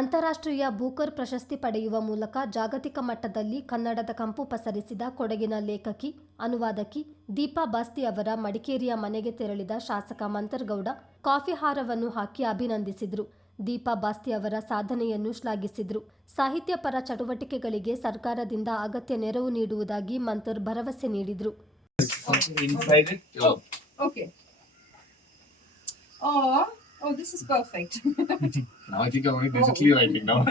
ಅಂತಾರಾಷ್ಟ್ರೀಯ ಬೂಕರ್ ಪ್ರಶಸ್ತಿ ಪಡೆಯುವ ಮೂಲಕ ಜಾಗತಿಕ ಮಟ್ಟದಲ್ಲಿ ಕನ್ನಡದ ಕಂಪು ಪಸರಿಸಿದ ಕೊಡಗಿನ ಲೇಖಕಿ ಅನುವಾದಕಿ ದೀಪಾ ಬಾಸ್ತಿ ಅವರ ಮಡಿಕೇರಿಯ ಮನೆಗೆ ತೆರಳಿದ ಶಾಸಕ ಮಂತರ್ಗೌಡ ಕಾಫಿ ಹಾರವನ್ನು ಹಾಕಿ ಅಭಿನಂದಿಸಿದರು ದೀಪಾ ಬಾಸ್ತಿ ಅವರ ಸಾಧನೆಯನ್ನು ಶ್ಲಾಘಿಸಿದರು ಸಾಹಿತ್ಯ ಪರ ಚಟುವಟಿಕೆಗಳಿಗೆ ಸರ್ಕಾರದಿಂದ ಅಗತ್ಯ ನೆರವು ನೀಡುವುದಾಗಿ ಮಂತರ್ ಭರವಸೆ ನೀಡಿದರು. Oh, okay. Oh, this is perfect. Now I think I'm only digitally writing now.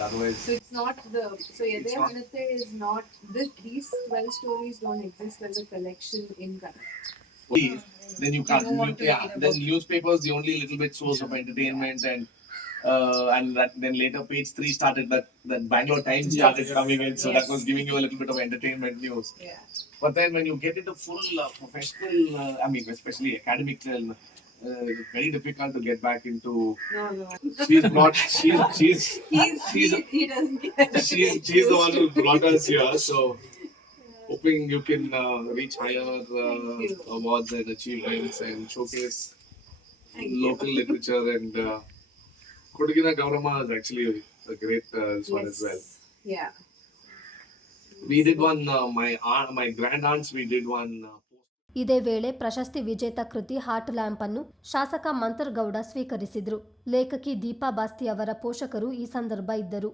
Otherwise, so it's not the so Yede It's not- Hanate is not this these twelve stories don't exist as a collection in Kannada. then you You can't. don't want to yeah, read then about- newspapers the only little bit source of entertainment and. Uh, and that then later page three started that that Bangalore Times started Yes. coming in, so that was giving you a little bit of entertainment news. Yeah. But then when you get into full uh, professional, uh, I mean especially academic, uh, very difficult to get back into. No, no. She's not. She's she's He's, She's he, he doesn't get she's she's the one who brought us here. So hoping you can uh, reach higher uh, awards and achievements and showcase Thank you. local literature and uh, Kodagina Gaurama is actually a great uh, this one as well. Yeah. We did one. Uh, my aunt, my grand aunts, we did one. Uh, ಇದೇ ವೇಳೆ ಪ್ರಶಸ್ತಿ ವಿಜೇತ ಕೃತಿ heart lamp ಅನ್ನು ಶಾಸಕ ಮಂತರ್ಗೌಡ ಸ್ವೀಕರಿಸಿದರು ಲೇಖಕಿ ದೀಪಾ ಬಾಸ್ತಿ ಅವರ ಪೋಷಕರು ಈ ಸಂದರ್ಭ ಇದ್ದರು